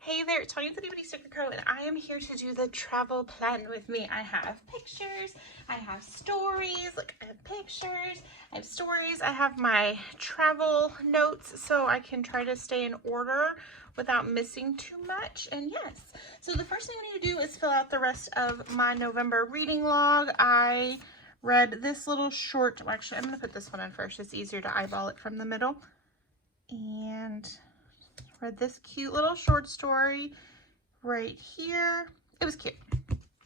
Hey there, it's Tanya with the DVD Sticker Co, and I am here to do the travel plan with me. I have pictures, I have stories, look, I have pictures, I have stories, I have my travel notes so I can try to stay in order without missing too much. And yes, so the first thing we need to do is fill out the rest of my November reading log. I read this little short, well, actually I'm going to put this one in first, it's easier to eyeball it from the middle. And read this cute little short story right here. It was cute.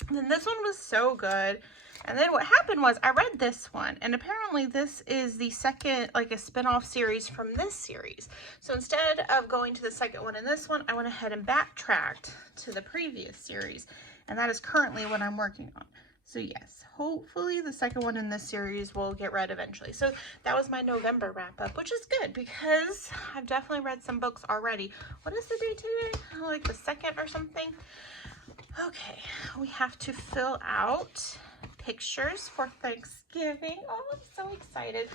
And then this one was so good. And then what happened was I read this one, and apparently this is the second, like a spin-off series from this series. So instead of going to the second one in this one, I went ahead and backtracked to the previous series, and that is currently what I'm working on. So yes, hopefully the second one in this series will get read eventually. So that was my November wrap up, which is good because I've definitely read some books already. What is the date today? Oh, like the 2nd or something? Okay, we have to fill out pictures for Thanksgiving. Oh, I'm so excited.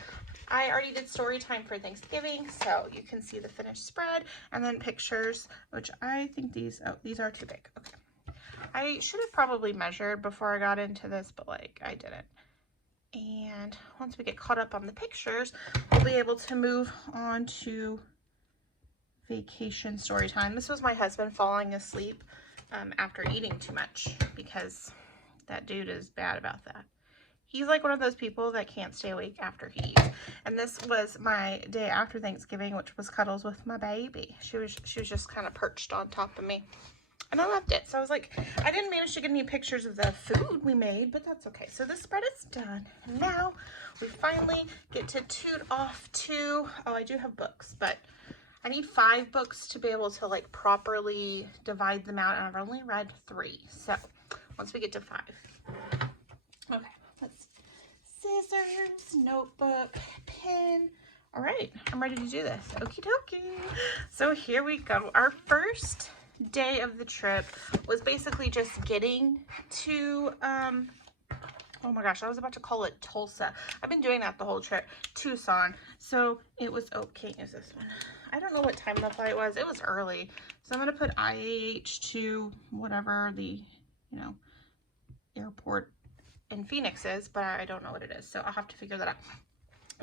I already did story time for Thanksgiving, so you can see the finished spread, and then pictures, which I think these are too big. Okay. I should have probably measured before I got into this, but like I didn't. And once we get caught up on the pictures, we'll be able to move on to vacation story time. This was my husband falling asleep after eating too much because that dude is bad about that. He's like one of those people that can't stay awake after he eats. And this was my day after Thanksgiving, which was cuddles with my baby. She was just kind of perched on top of me. And I loved it. So I was like, I didn't manage to get any pictures of the food we made, but that's okay. So this spread is done. And now we finally get to toot off to, oh, I do have books, but I need 5 books to be able to like properly divide them out. And I've only read 3. So once we get to 5. Okay, let's see. Scissors, notebook, pen. All right, I'm ready to do this. Okie dokie. So here we go. Our first day of the trip was basically just getting to oh my gosh, I was about to call it Tulsa. I've been doing that the whole trip. Tucson. So it was, oh, can't use this one. I don't know what time the flight was. It was early. So I'm going to put IH to whatever the, you know, airport in Phoenix is, but I don't know what it is. So I'll have to figure that out.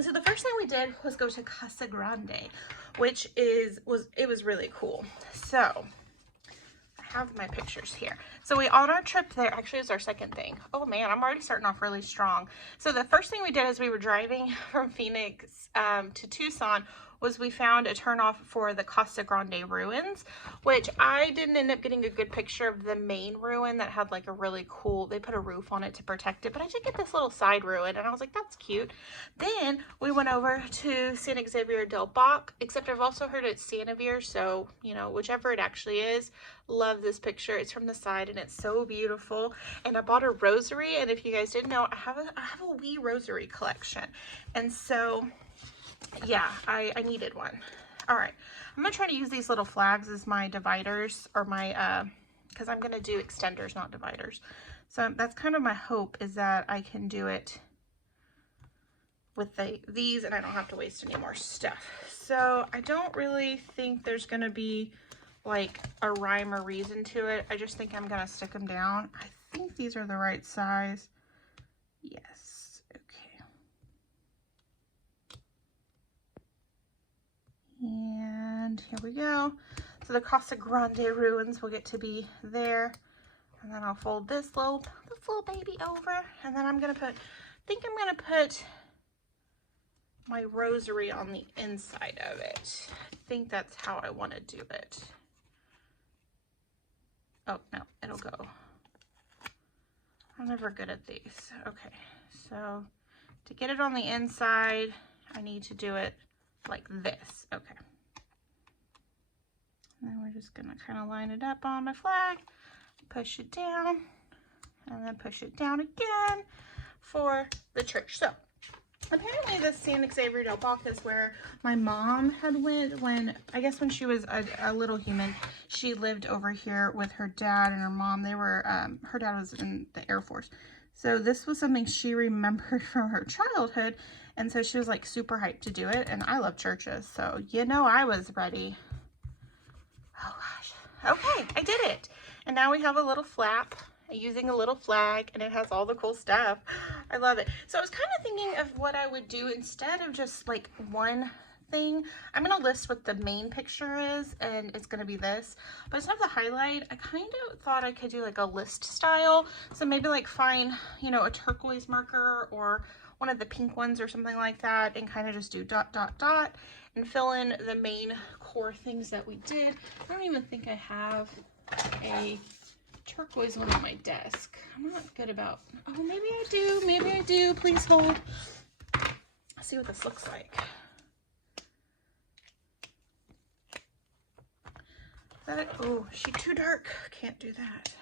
So the first thing we did was go to Casa Grande, which was really cool. So have my pictures here. So on our trip there, actually it was our second thing. Oh man, I'm already starting off really strong. So the first thing we did as we were driving from Phoenix to Tucson was we found a turnoff for the Casa Grande ruins, which I didn't end up getting a good picture of the main ruin that had like a really cool, they put a roof on it to protect it, but I did get this little side ruin and I was like, that's cute. Then we went over to San Xavier del Bac, except I've also heard it's Sanavir, so you know, whichever it actually is. Love this picture. It's from the side and it's so beautiful. And I bought a rosary, and if you guys didn't know, I have a wee rosary collection, and so yeah, I needed one. All right, I'm gonna try to use these little flags as my dividers, or my because I'm gonna do extenders, not dividers. So that's kind of my hope, is that I can do it with these and I don't have to waste any more stuff. So I don't really think there's gonna be like a rhyme or reason to it. I just think I'm gonna stick them down. I think these are the right size. Yes, okay. And here we go. So the Casa Grande ruins will get to be there. And then I'll fold this little baby over. And then I'm gonna put, I think I'm gonna put my rosary on the inside of it. I think that's how I wanna do it. Oh, no, it'll go. I'm never good at these. Okay, so to get it on the inside, I need to do it like this. Okay. And then we're just gonna kind of line it up on my flag, push it down, and then push it down again for the church. So apparently this San Xavier del Bac is where my mom had went when, I guess when she was a little human. She lived over here with her dad and her mom. They were, her dad was in the Air Force. So this was something she remembered from her childhood. And so she was like super hyped to do it. And I love churches. So, you know, I was ready. Oh gosh, Okay, I did it. And now we have a little flap using a little flag, and it has all the cool stuff. I love it. So I was kind of thinking of what I would do instead of just like one thing. I'm gonna list what the main picture is, and it's gonna be this, but instead of the highlight, I kind of thought I could do like a list style. So maybe like find, you know, a turquoise marker or one of the pink ones or something like that, and kind of just do dot, dot, dot, and fill in the main core things that we did. I don't even think I have a turquoise one on my desk. I'm not good about, oh, maybe I do, maybe I do. Please hold. Let's see what this looks like. Is that it? Oh, is she too dark? Can't do that.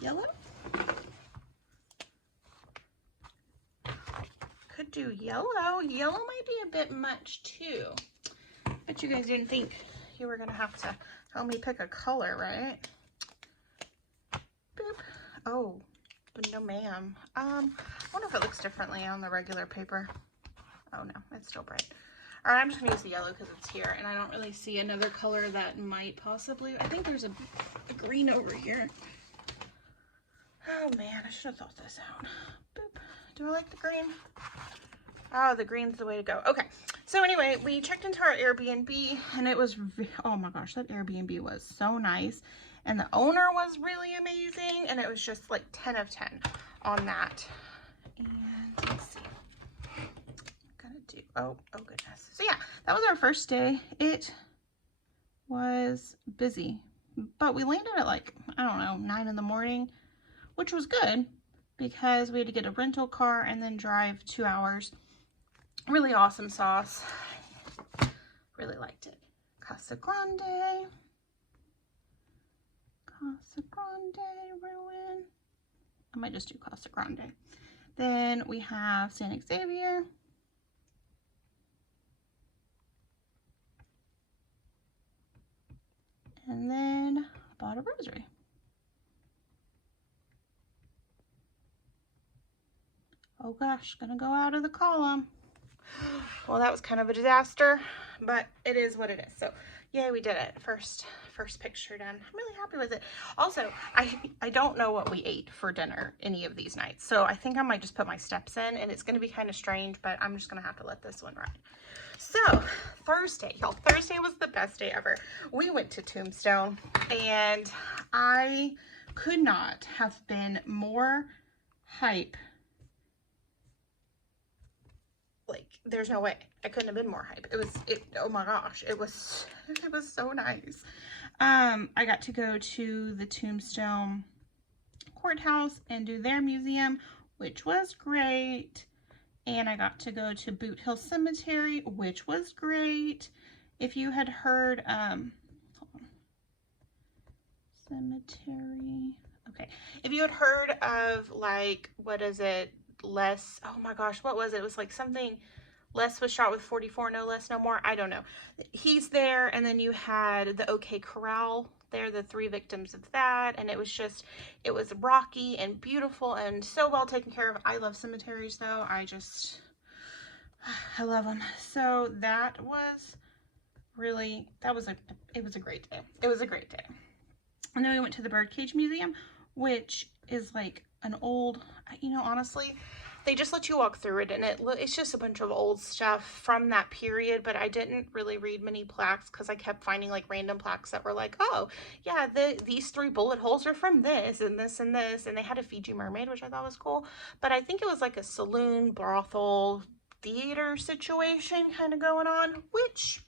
Yellow? Could do yellow. Yellow might be a bit much too. But you guys didn't think you were gonna have to help me pick a color, right? Boop. Oh, no ma'am. I wonder if it looks differently on the regular paper. Oh no, it's still bright. All right, I'm just gonna use the yellow because it's here, and I don't really see another color that might possibly, I think there's a green over here. Oh man, I should have thought this out. Boop. Do I like the green? Oh, the green's the way to go. Okay, so anyway, we checked into our Airbnb, and it was, oh my gosh, that Airbnb was so nice. And the owner was really amazing, and it was just like 10 of 10 on that. And let's see. Oh goodness. So yeah, that was our first day. It was busy, but we landed at like, I don't know, 9 in the morning, which was good because we had to get a rental car and then drive 2 hours. Really awesome sauce. Really liked it. Casa Grande. Casa Grande Ruin. I might just do Casa Grande. Then we have San Xavier. And then bought a rosary. Oh gosh, gonna go out of the column. Well, that was kind of a disaster, but it is what it is. So yay, we did it. First picture done. I'm really happy with it. Also, I don't know what we ate for dinner any of these nights. So I think I might just put my steps in, and it's gonna be kind of strange, but I'm just gonna have to let this one ride. So Thursday, y'all, Thursday was the best day ever. We went to Tombstone, and I could not have been more hype. Like, there's no way. I couldn't have been more hype. Oh my gosh, it was so nice. I got to go to the Tombstone courthouse and do their museum, which was great. And I got to go to Boot Hill Cemetery, which was great. If you had heard, hold on. Cemetery. Okay. If you had heard of, like, what is it? Less, oh my gosh, what was it? It was like something, less was shot with 44, no less, no more. I don't know. He's there, and then you had the OK Corral. They're the 3 victims of that, and it was rocky and beautiful and so well taken care of. I love cemeteries though. I love them. So that was really, it was a great day. It was a great day. And then we went to the Birdcage Museum, which is like an old, you know, honestly, they just let you walk through it, and it's just a bunch of old stuff from that period, but I didn't really read many plaques because I kept finding like random plaques that were like, oh yeah, these 3 bullet holes are from this and this and this, and they had a Fiji mermaid, which I thought was cool, but I think it was like a saloon, brothel, theater situation kind of going on, which,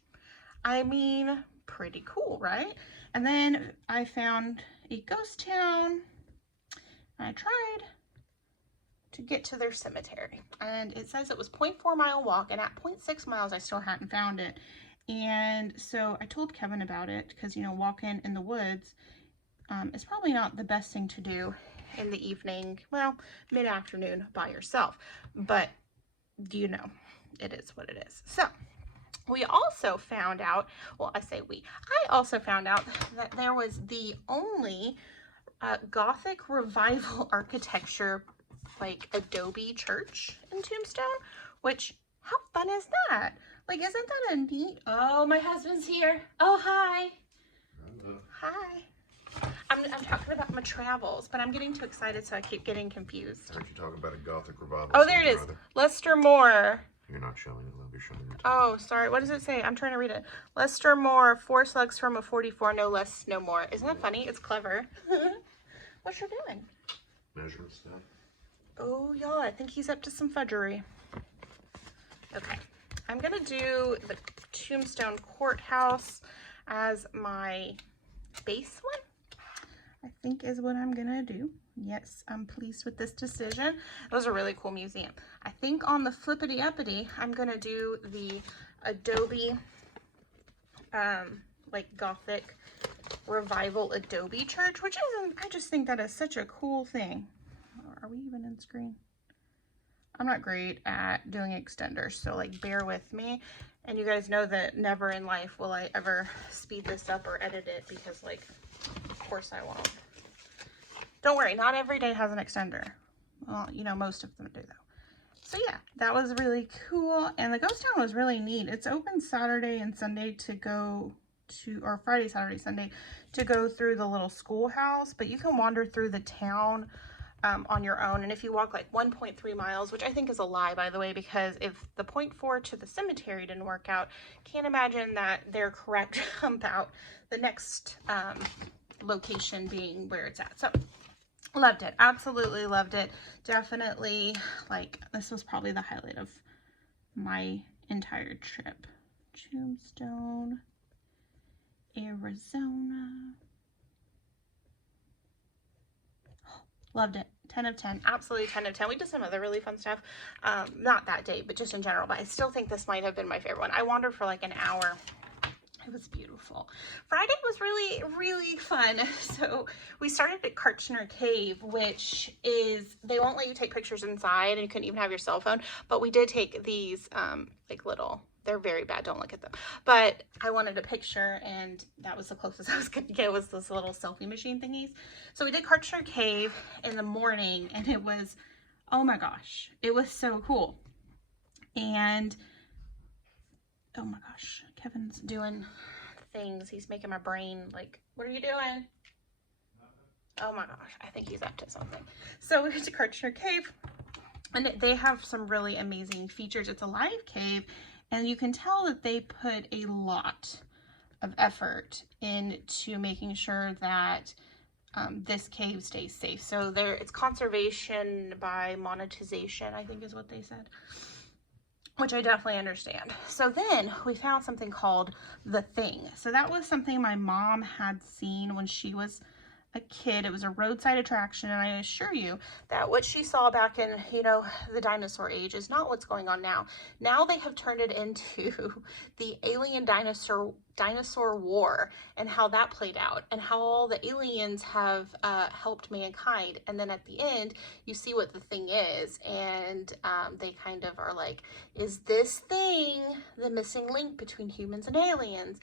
I mean, pretty cool, right? And then I found a ghost town. I tried to get to their cemetery, and it says it was 0.4 mile walk, and at 0.6 miles I still hadn't found it. And so I told Kevin about it because, you know, walking in the woods is probably not the best thing to do in the evening, well, mid-afternoon by yourself, but you know, it is what it is. So we also found out, well, I also found out that there was the only Gothic revival architecture, like adobe church in Tombstone, which, how fun is that? Like, isn't that a neat, oh, my husband's here. Oh, hi. Mama Travels, but I'm getting too excited, so I keep getting confused. Aren't you talking about a Gothic revival? Oh, there it is. Lester Moore. You're not showing it. I'll be showing it. Oh, sorry. What does it say? I'm trying to read it. Lester Moore, 4 slugs from a 44, no less, no more. Isn't that funny? It's clever. What you doing? Measuring stuff. Oh, y'all, I think he's up to some fudgery. Okay. I'm going to do the Tombstone Courthouse as my base one, I think is what I'm going to do. Yes, I'm pleased with this decision. It was a really cool museum. I think on the flippity-uppity, I'm going to do the Adobe, like Gothic Revival Adobe Church, which isn't, I just think that is such a cool thing. Are we even in screen? I'm not great at doing extenders, so like bear with me. And you guys know that never in life will I ever speed this up or edit it because, like, of course I won't. Don't worry, not every day has an extender. Well, you know, most of them do though. So yeah, that was really cool. And the ghost town was really neat. It's open Saturday and Sunday to go to, or Friday, Saturday, Sunday to go through the little schoolhouse, but you can wander through the town on your own. And if you walk like 1.3 miles, which I think is a lie, by the way, because if the 0.4 to the cemetery didn't work out, can't imagine that they're correct about the next location being where it's at. So loved it. Absolutely loved it. Definitely, like, this was probably the highlight of my entire trip. Tombstone, Arizona. Loved it. 10 of 10. Absolutely 10 of 10. We did some other really fun stuff. Not that day, but just in general. But I still think this might have been my favorite one. I wandered for like an hour. It was beautiful. Friday was really, really fun. So we started at Kartchner Cave, which is, they won't let you take pictures inside and you couldn't even have your cell phone. But we did take these like little, they're very bad, don't look at them. But I wanted a picture and that was the closest I was going to get, was this little selfie machine thingies. So we did Kartchner Cave in the morning and it was, oh my gosh, it was so cool. And oh my gosh, Kevin's doing things. He's making my brain like, what are you doing? Oh my gosh, I think he's up to something. So we went to Kartchner Cave and they have some really amazing features. It's a live cave and you can tell that they put a lot of effort into making sure that this cave stays safe. So there, it's conservation by monetization, I think is what they said, which I definitely understand. So then we found something called The Thing. So that was something my mom had seen when she was a kid. It was a roadside attraction, and I assure you that what she saw back in, you know, the dinosaur age is not what's going on now. Now they have turned it into the alien dinosaur war and how that played out and how all the aliens have helped mankind. And then at the end, you see what the thing is, and they kind of are like, is this thing the missing link between humans and aliens?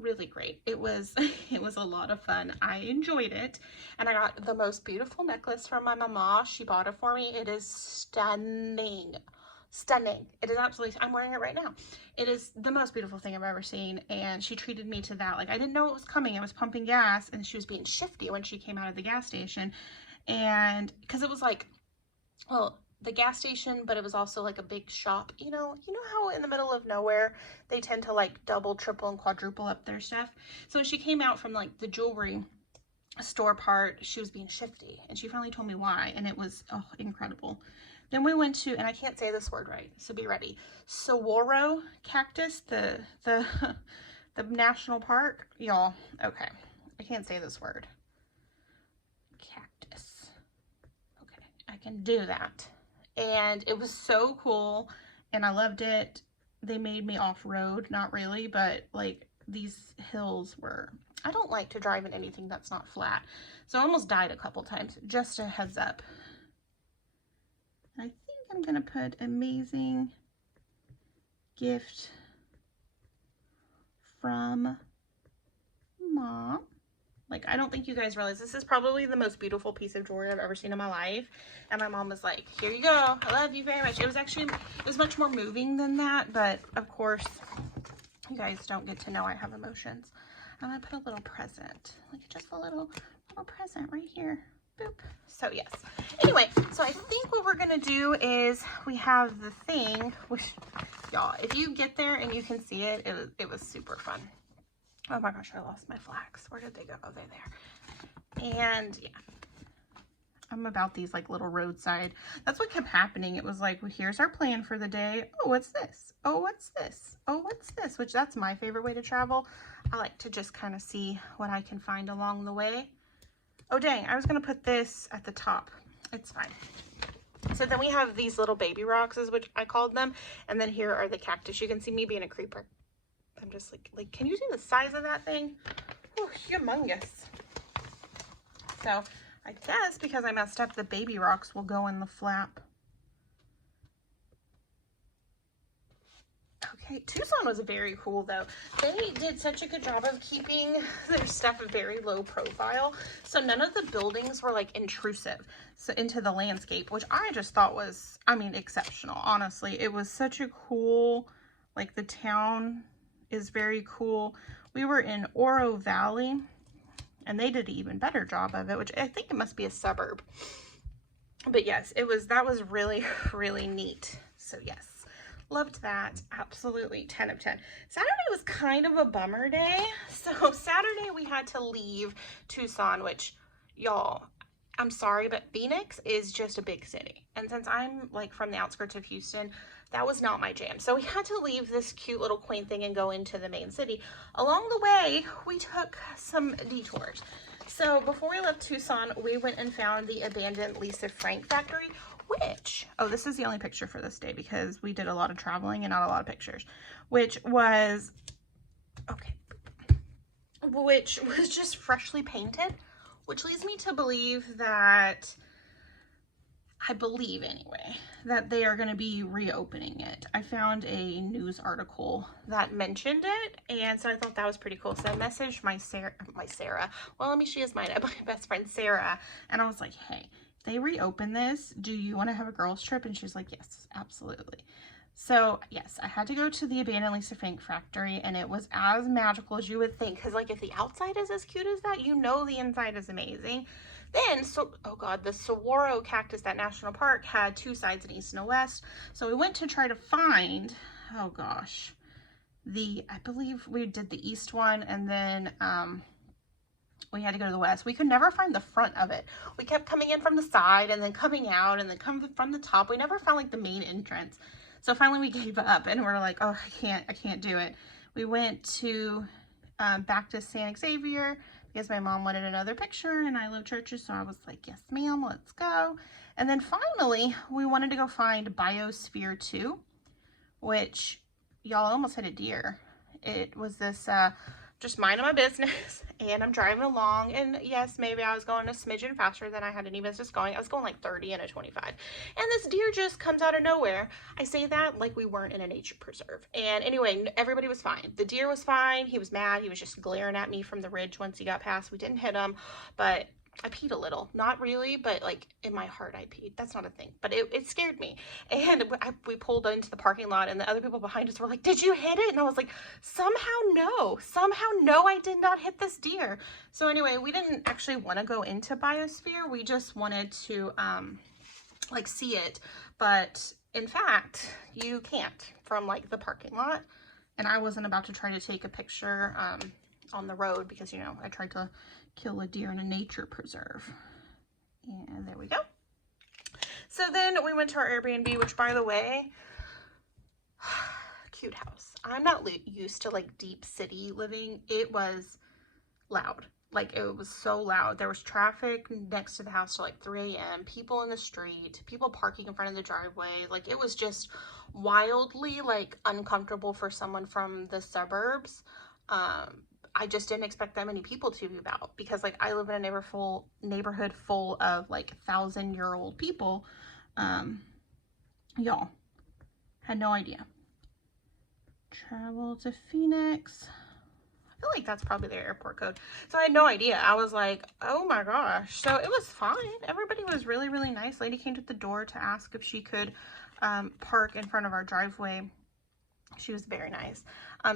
Really great. It was a lot of fun. I enjoyed it, and I got the most beautiful necklace from my mama. She bought it for me. It is stunning. It is absolutely, I'm wearing it right now. It is the most beautiful thing I've ever seen, and she treated me to that. Like, I didn't know it was coming. I was pumping gas and she was being shifty when she came out of the gas station, and because it was like, well, the gas station, but it was also like a big shop. You know how in the middle of nowhere they tend to like double, triple, and quadruple up their stuff. So when she came out from like the jewelry store part, she was being shifty, and she finally told me why, and it was, oh, incredible. Then we went to, and I can't say this word right, so be ready, Saguaro Cactus, the national park, y'all. Okay, I can't say this word. Cactus. Okay, I can do that. And it was so cool, and I loved it. They made me off-road, not really, but like these hills were, I don't like to drive in anything that's not flat, so I almost died a couple times. Just a heads up. I think I'm gonna put amazing gift from Mom. Like, I don't think you guys realize this is probably the most beautiful piece of jewelry I've ever seen in my life. And my mom was like, here you go. I love you very much. It was much more moving than that. But of course, you guys don't get to know I have emotions. I'm going to put a little present, like just a little little present right here. Boop. So yes. Anyway, so I think what we're gonna do is we have the thing, which y'all, if you get there and you can see it, it was super fun. Oh my gosh, I lost my flags. Where did they go? Oh, they're there. And yeah, I'm about these like little roadside. That's what kept happening. It was like, well, here's our plan for the day. Oh, what's this? Oh, what's this? Oh, what's this? Which that's my favorite way to travel. I like to just kind of see what I can find along the way. Oh, dang. I was going to put this at the top. It's fine. So then we have these little baby rocks is what I called them. And then here are the cactus. You can see me being a creeper. I'm just like, can you see the size of that thing? Oh, humongous. So I guess because I messed up, the baby rocks will go in the flap. Okay, Tucson was very cool though. They did such a good job of keeping their stuff very low profile. So none of the buildings were like intrusive into the landscape, which I just thought was, I mean, exceptional. Honestly, it was such a cool, like the town is very cool. We were in Oro Valley and they did an even better job of it, which I think it must be a suburb. But yes, that was really, really neat. So yes. Loved that. Absolutely. 10 of 10. Saturday was kind of a bummer day. So Saturday we had to leave Tucson, which y'all, I'm sorry, but Phoenix is just a big city. And since I'm like from the outskirts of Houston, that was not my jam. So we had to leave this cute little quaint thing and go into the main city. Along the way, we took some detours. So before we left Tucson, we went and found the abandoned Lisa Frank factory, which, oh, this is the only picture for this day because we did a lot of traveling and not a lot of pictures, which was, okay, which was just freshly painted, which leads me to believe that, I believe anyway, that they are going to be reopening it. I found a news article that mentioned it, and so I thought that was pretty cool. So I messaged my Sarah, well, let me, she is my best friend, Sarah, and I was like, hey, they reopen this, do you want to have a girls trip? And she's like, yes, absolutely. So yes, I had to go to the abandoned Lisa Frank factory, and it was as magical as you would think, because like if the outside is as cute as that, you know the inside is amazing. Then, so, oh God, the Saguaro Cactus, that national park, had two sides, an east and a west. So we went to try to find, oh gosh, I believe we did the east one, and then we had to go to the west. We could never find the front of it. We kept coming in from the side and then coming out and then coming from the top. We never found like the main entrance. So finally we gave up and we're like, oh, I can't do it. We went to back to San Xavier because my mom wanted another picture and I love churches. So I was like, yes, ma'am, let's go. And then finally we wanted to go find Biosphere 2, which y'all almost hit a deer. It was this, just minding my business, and I'm driving along, and yes, maybe I was going a smidgen faster than I had any business going. I was going like 30 and a 25, and this deer just comes out of nowhere. I say that like we weren't in a nature preserve. And anyway, everybody was fine. The deer was fine. He was mad. He was just glaring at me from the ridge once he got past. We didn't hit him, but I peed a little. Not really, but like in my heart I peed. That's not a thing, but it scared me. And we pulled into the parking lot and the other people behind us were like, did you hit it? And I was like, somehow no, I did not hit this deer. So anyway, we didn't actually want to go into Biosphere. We just wanted to like see it. But in fact, you can't from like the parking lot. And I wasn't about to try to take a picture on the road because, you know, I tried to kill a deer in a nature preserve. And there we go. So then we went to our Airbnb, which by the way, cute house. I'm not used to like deep city living. It was loud. Like it was so loud. There was traffic next to the house till like 3 a.m. People in the street, people parking in front of the driveway. Like it was just wildly like uncomfortable for someone from the suburbs. I just didn't expect that many people to be about because like I live in a neighborhood full of like 1,000-year-old people. Y'all had no idea. Travel to Phoenix. I feel like that's probably their airport code. So I had no idea. I was like, oh my gosh. So it was fine. Everybody was really, really nice. Lady came to the door to ask if she could park in front of our driveway. She was very nice,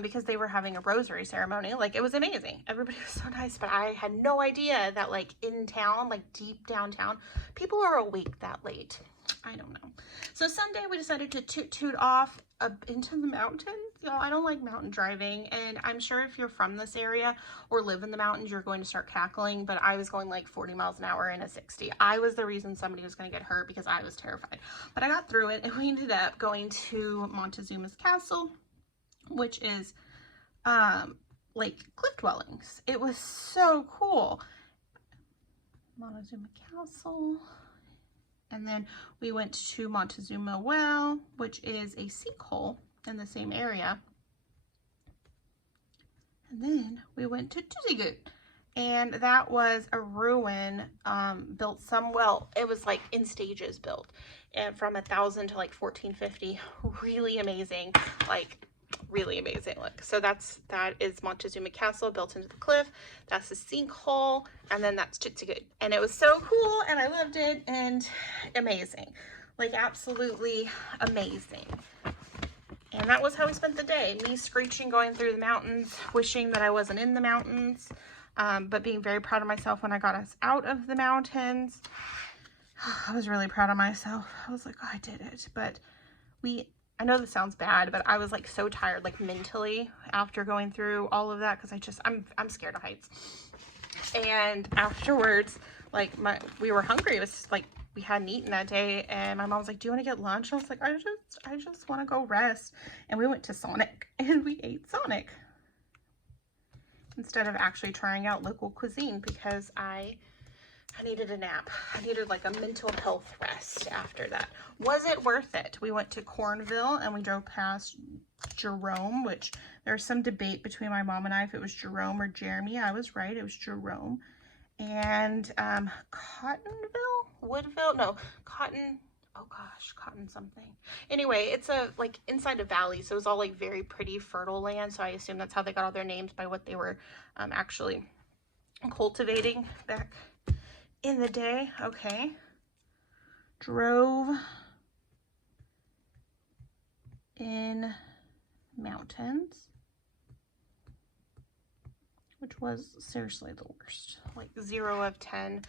because they were having a rosary ceremony. Like, it was amazing. Everybody was so nice, but I had no idea that, like, in town, like deep downtown, people are awake that late. I don't know. So Sunday we decided to toot off up into the mountains. Y'all, I don't like mountain driving, and I'm sure if you're from this area or live in the mountains, you're going to start cackling, but I was going like 40 miles an hour in a 60. I was the reason somebody was going to get hurt because I was terrified. But I got through it, and we ended up going to Montezuma's Castle, which is like cliff dwellings. It was so cool. Montezuma Castle. And then we went to Montezuma Well, which is a sinkhole in the same area. And then we went to Tuzigut, and that was a ruin built well, it was like in stages built, and from 1000 to like 1450. Really amazing, like really amazing. Look, so that is Montezuma Castle built into the cliff. That's the sinkhole, and then that's Tuzigut, and it was so cool, and I loved it, and amazing, like absolutely amazing. And that was how we spent the day. Me screeching, going through the mountains, wishing that I wasn't in the mountains, but being very proud of myself when I got us out of the mountains. I was really proud of myself. I was like, oh, I did it. But I know this sounds bad, but I was like so tired, like mentally, after going through all of that, because I'm scared of heights. And afterwards, like we were hungry. It was like we hadn't eaten that day, and my mom was like, do you want to get lunch? And I was like, I just want to go rest. And we went to Sonic, and we ate Sonic instead of actually trying out local cuisine, because I needed a nap. I needed like a mental health rest after that. Was it worth it? We went to Cornville, and we drove past Jerome, which there's some debate between my mom and I if it was Jerome or Jeremy. I was right, it was Jerome. And Cotton something. Anyway, it's like inside a valley, so it's all like very pretty fertile land, so I assume that's how they got all their names, by what they were actually cultivating back in the day. Okay. Drove in mountains, which was seriously the worst. Like 0 of 10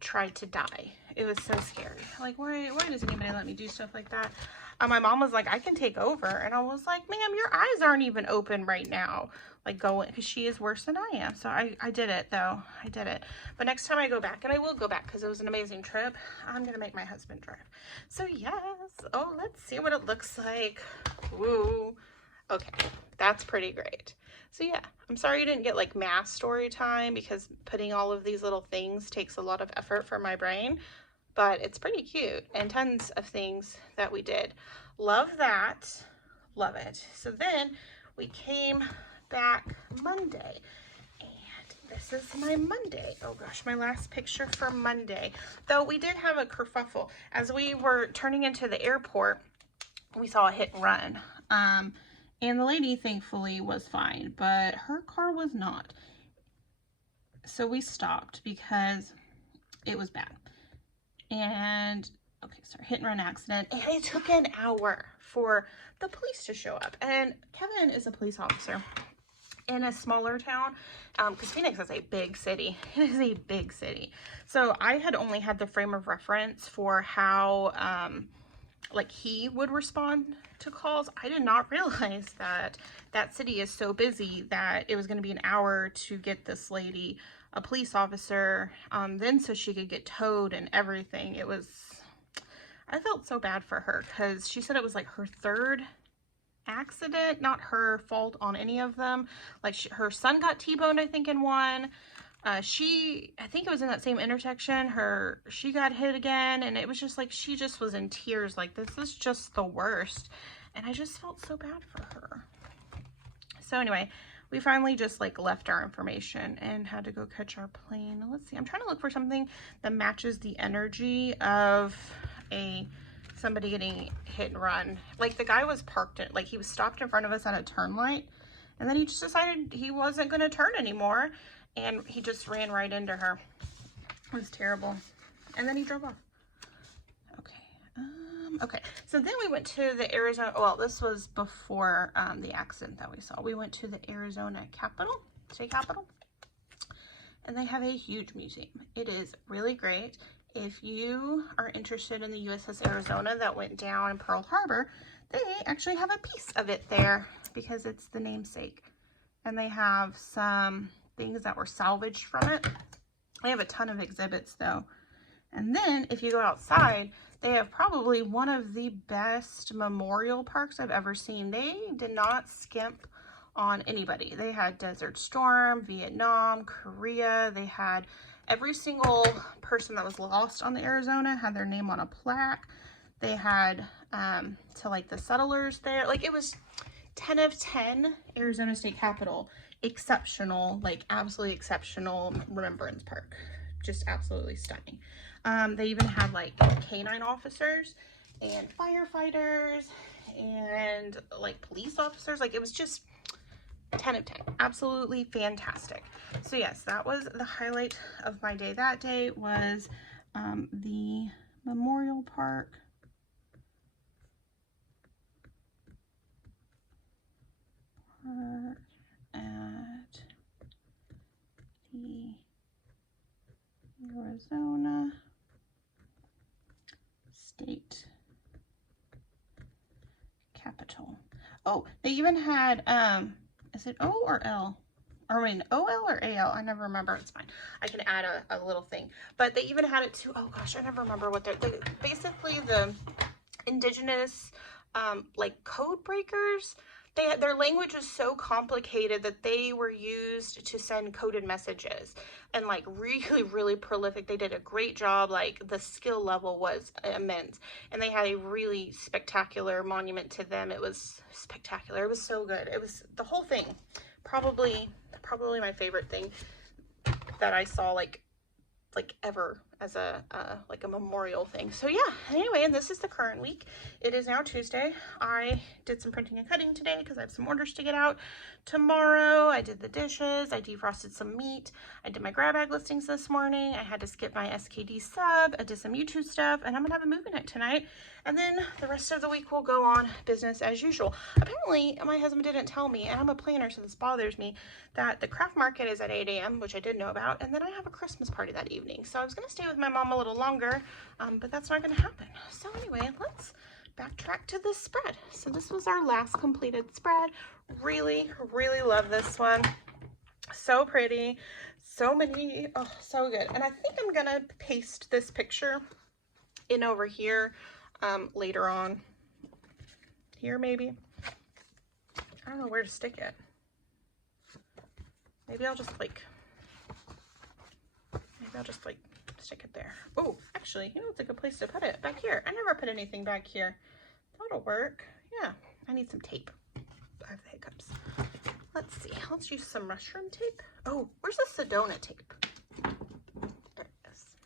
tried to die. It was so scary. Like, why does anybody let me do stuff like that? My mom was like, I can take over. And I was like, ma'am, your eyes aren't even open right now. Like, go, because she is worse than I am. So I did it, though. I did it. But next time I go back, and I will go back because it was an amazing trip, I'm going to make my husband drive. So, yes. Oh, let's see what it looks like. Woo. Okay. That's pretty great. So yeah, I'm sorry you didn't get like math story time, because putting all of these little things takes a lot of effort for my brain, but it's pretty cute, and tons of things that we did. Love that. Love it. So then we came back Monday, and this is my Monday. Oh gosh, my last picture for Monday. Though we did have a kerfuffle. As we were turning into the airport, we saw a hit and run. And the lady, thankfully, was fine, but her car was not. So we stopped because it was bad. And, okay, sorry, hit and run accident. And it took an hour for the police to show up. And Kevin is a police officer in a smaller town, because Phoenix is a big city. It is a big city. So I had only had the frame of reference for how, like, he would respond to calls. I did not realize that that city is so busy that it was going to be an hour to get this lady a police officer, then so she could get towed and everything. I felt so bad for her, because she said it was like her third accident, not her fault on any of them. Like, her son got T-boned, I think, in one. I think it was in that same intersection, she got hit again, and it was just like, she just was in tears, like, this is just the worst. And I just felt so bad for her. So anyway, we finally just like left our information and had to go catch our plane. Let's see, I'm trying to look for something that matches the energy of somebody getting hit and run. Like, the guy was parked like, he was stopped in front of us at a turn light, and then he just decided he wasn't going to turn anymore, and he just ran right into her. It was terrible. And then he drove off. Okay. Okay, so then we went to the Arizona, well, this was before the accident that we saw. We went to the Arizona Capitol, State Capitol, and they have a huge museum. It is really great. If you are interested in the USS Arizona that went down in Pearl Harbor, they actually have a piece of it there because it's the namesake. And they have some things that were salvaged from it. They have a ton of exhibits though. And then if you go outside, they have probably one of the best memorial parks I've ever seen. They did not skimp on anybody. They had Desert Storm, Vietnam, Korea. They had every single person that was lost on the Arizona had their name on a plaque. They had to like the settlers there. Like it was 10 of 10. Arizona State Capitol, exceptional, like absolutely exceptional remembrance park. Just absolutely stunning. They even had like canine officers and firefighters and like police officers. Like it was just 10 of 10. Absolutely fantastic. So yes, that was the highlight of my day. That day was the Memorial Park. At the Arizona State Capitol. Oh, they even had, is it O or L? Or I mean, OL or AL? I never remember. It's fine. I can add a little thing. But they even had it to, oh gosh, I never remember what they're, basically the indigenous, like code breakers. Their language was so complicated that they were used to send coded messages and like really prolific. They did a great job. Like the skill level was immense and they had a really spectacular monument to them. It was spectacular. It was so good. It was the whole thing. Probably my favorite thing that I saw like ever as a like a memorial thing. So yeah, anyway, and this is the current week. It is now Tuesday. I did some printing and cutting today because I have some orders to get out tomorrow. I did the dishes, I defrosted some meat, I did my grab bag listings this morning, I had to skip my SKD sub, I did some YouTube stuff, and I'm gonna have a movie night tonight. And then the rest of the week will go on business as usual. Apparently, my husband didn't tell me, and I'm a planner, so this bothers me, that the craft market is at 8 a.m., which I did know about, and then I have a Christmas party that evening. So I was going to stay with my mom a little longer, but that's not going to happen. So anyway, let's backtrack to this spread. So this was our last completed spread. Really love this one. So pretty. So many, oh, so good. And I think I'm going to paste this picture in over here later on. Here, maybe. I don't know where to stick it. Maybe I'll just like stick it there. Oh, actually, you know what's a good place to put it? Back here. I never put anything back here. That'll work. Yeah, I need some tape. I have the hiccups. Let's see. Let's use some mushroom tape. Oh, where's the Sedona tape? There it is.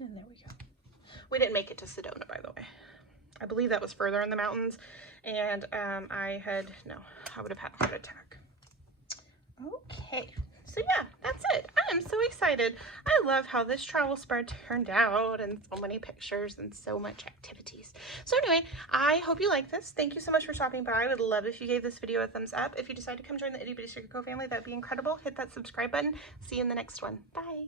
And there we go. We didn't make it to Sedona, by the way. I believe that was further in the mountains, and I would have had a heart attack. Okay, so yeah, that's it. I am so excited. I love how this travel spread turned out, and so many pictures and so much activities. So anyway, I hope you like this. Thank you so much for stopping by. I would love if you gave this video a thumbs up. If you decide to come join the Itty Bitty Secret Co family, that'd be incredible. Hit that subscribe button. See you in the next one. Bye.